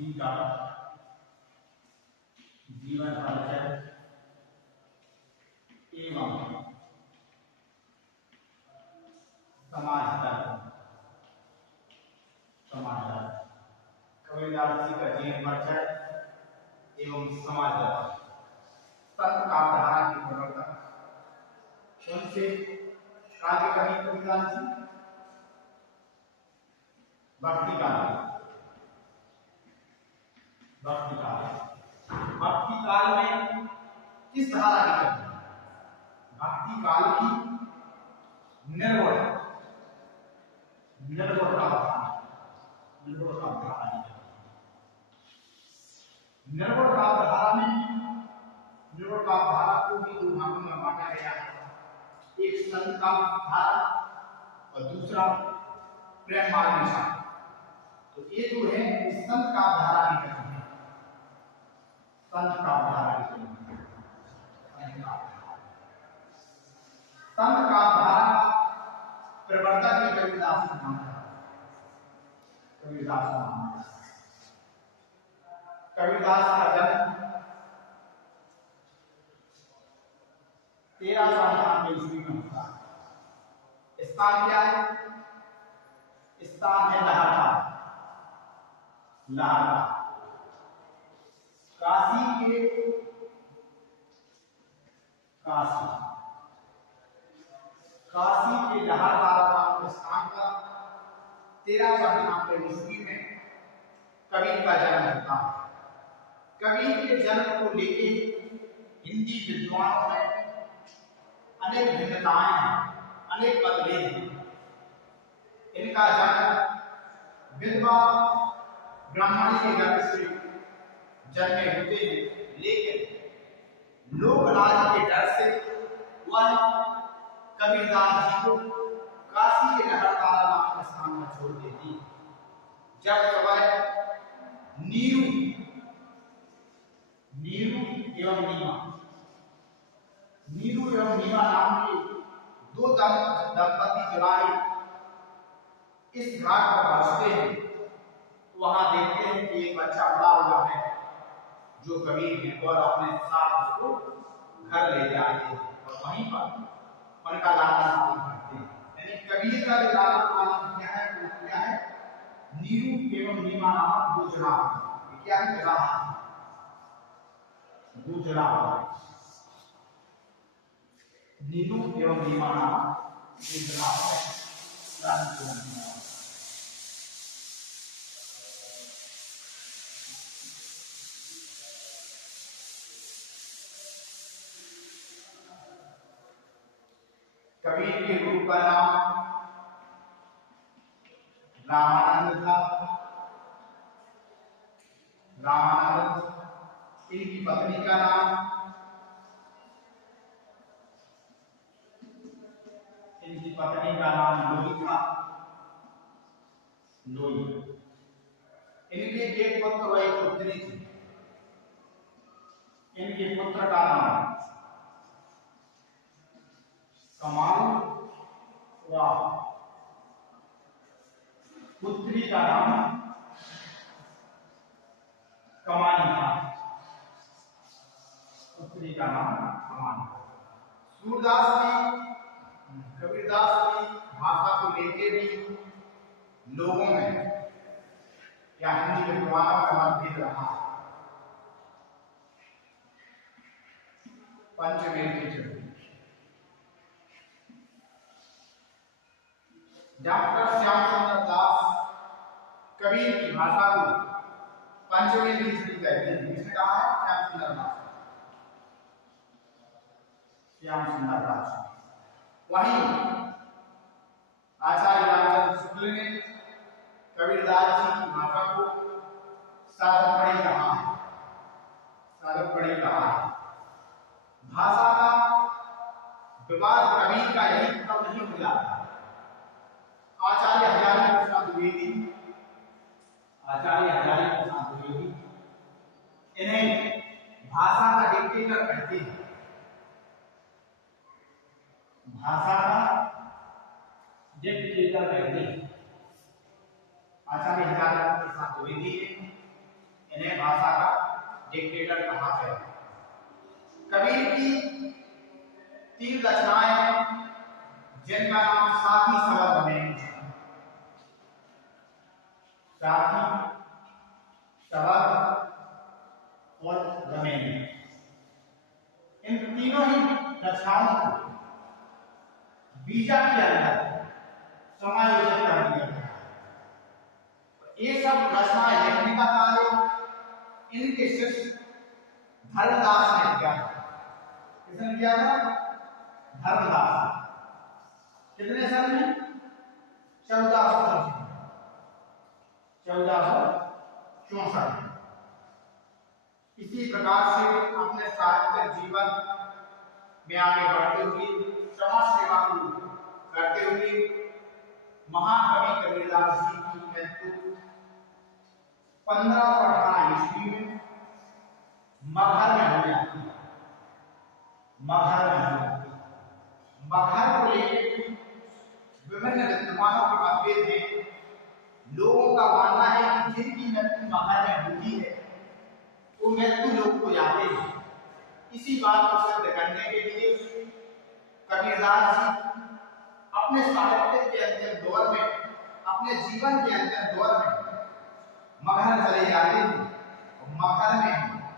जी का जीवन परिचय एवं समाज दर्शन। कबीरदास जी का जीवन परिचय एवं समाज दर्शन। संत काव्यधारा के प्रवर्तक उनसे कार्य कवि कबीरदास जी भक्ति काल में किस धारा की कवि? भक्ति काल की निर्गुण का धारा को भी दो भागों में बांटा गया है। एक संत का धारा और दूसरा प्रेम मार्ग निशान। तो ये जो है संत का धारा की कवि है। संत का धारा प्रवर्तक भी कबीरदास का नाम है। कबीरदास का जन्म 1398 ईस्वी में हुआ। स्थान क्या है? स्थान है लहरा। काशी के लहरदारा नाम स्थान पर 1398 ईस्वी में कबीर का जन्म होता है। कबीर के जन्म को लेके हिंदी विद्वानों में अनेक भिन्नताएं हैं, अनेक मतभेद हैं। इनका जन्म विधवा ब्राह्मणी के घर से जन्मे होते हैं, लेकिन लोकराज के डर से वह कबीरदास जी को काशी के लहरदारा नाम स्थान में छोड़ देती। जब वह नीरू एवं नीमा नाम के दो दंपति जुड़ाए इस घाट पर पहुंचते हैं, तो वहां देखते हैं कि एक बच्चा बड़ा हुआ है जो कबीर है, और अपने साथ उसको घर ले जाते हैं और वहीं पर उनका लालन पालन करते हैं। यानी कबीर का जो लालन पालन क्या है नीरू एवं नीमा नामक दो जुड़ा क्या है? नीरू एवं नीमा नामक दो जुड़ा है। कबीर के गुरु का नाम रामानंद था। इनकी पत्नी का नाम लोई था। इनके एक पुत्र व एक पुत्री थी। इनके पुत्र का नाम कमाल व पुत्री का नाम कमानी था। कबीरदास की भाषा को लेकर भी लोगों में या हिंदी विद्वानों का मतभेद रहा। पंचमेल की जरूरत। डॉक्टर श्याम सुंदर दास कबीर की भाषा को पंचमेल की खिचड़ी कहते हैं। किसने कहा है? श्याम सुंदर दास। वहीं आचार्य रामचंद्र शुक्ल ने कबीरदास जी की भाषा को साधकपड़ी कहा है। भाषा का विवाद कबीर का यही खत्म नहीं हो जाता। आचार्य हजारी प्रसाद द्विवेदी इन्हें भाषा का डिक्टेटर कहते हैं। आचार्य हजारी प्रसाद द्विवेदी डिक्टेटर कहा गया। कबीर की 3 रचनाएं हैं जिनका नाम साथी सबक में, साथी सबक और रमेन, इन तीनों ही रचनाओं को बीजा के अंदर समायोजित कर दिया गया। ये सब रचनाएं लिखने का कार्य इनके शिष्य धर्मदास ने किया। किसने किया था? धर्मदास। कितने सन में? 1464। इसी प्रकार से अपने साहित्यिक जीवन में आगे बढ़ते हुए, समाज सेवा को करते हुए महाकवि कबीरदास जी की मृत्यु 1518 ईस्वी में मगहर में हो जाती है। मगहर को लेकर विभिन्न विद्वानों के मतभेद हैं। लोगों का मानना है कि जिनकी मृत्यु मगहर में हुई है वो मृत्यु लोग को जाते हैं। इसी बात को सिद्ध करने के लिए कबीरदास जी अपने साहित्य के अंतिम दौर में, अपने जीवन के अंतिम दौर में मगहर चले जाते हैं और मगहर में